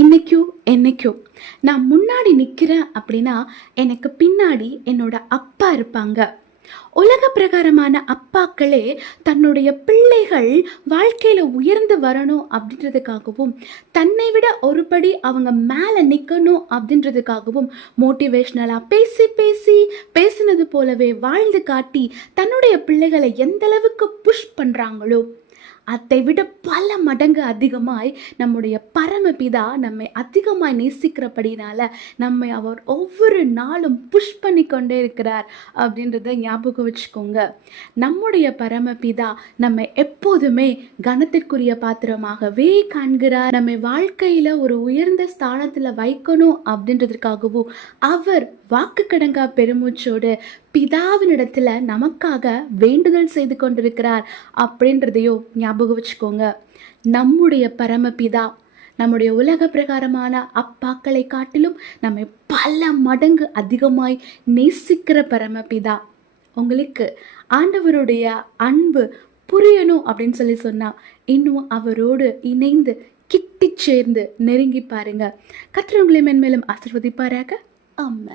இன்னைக்கும் என்னைக்கும் நான் முன்னாடி நிற்கிறேன் அப்படின்னா எனக்கு பின்னாடி என்னோட அப்பா இருப்பாங்க. உலக பிரகாரமான அப்பாக்களே தன்னுடைய பிள்ளைகள் வாழ்க்கையில் உயர்ந்து வரணும் அப்படின்றதுக்காகவும் தன்னை விட ஒருபடி அவங்க மேலே நிற்கணும் அப்படின்றதுக்காகவும் மோட்டிவேஷ்னலாக பேசி பேசி பேசினது போலவே வாழ்ந்து காட்டி தன்னுடைய பிள்ளைகளை எந்த அளவுக்கு புஷ் பண்ணுறாங்களோ அதை விட பல மடங்கு அதிகமாய் நம்முடைய பரமபிதா நம்மை அதிகமாய் நேசிக்கிறபடினால நம்மை அவர் ஒவ்வொரு நாளும் புஷ் பண்ணி கொண்டே இருக்கிறார் அப்படின்றத ஞாபகம் வச்சுக்கோங்க. நம்முடைய பரமபிதா நம்மை எப்போதுமே கனத்திற்குரிய பாத்திரமாகவே காண்கிறார். நம்மை வாழ்க்கையில் ஒரு உயர்ந்த ஸ்தானத்தில் வைக்கணும் அப்படின்றதுக்காகவும் அவர் வாக்கு கடங்கா பெருமூச்சோடு பிதாவினிடத்துல நமக்காக வேண்டுதல் செய்து கொண்டிருக்கிறார் அப்படின்றதையோ ஞாபகம் வச்சுக்கோங்க. நம்முடைய பரமபிதா நம்முடைய உலக பிரகாரமான அப்பாக்களை காட்டிலும் நம்மை பல மடங்கு அதிகமாய் நேசிக்கிற பரமபிதா. உங்களுக்கு ஆண்டவருடைய அன்பு புரியணும் அப்படின்னு சொல்லி சொன்னா இன்னும் அவரோடு இணைந்து கிட்டி சேர்ந்து நெருங்கி பாருங்க. கர்த்தர் உங்களை மென்மேலும் ஆசீர்வதிப்பாராக. ஆமென்.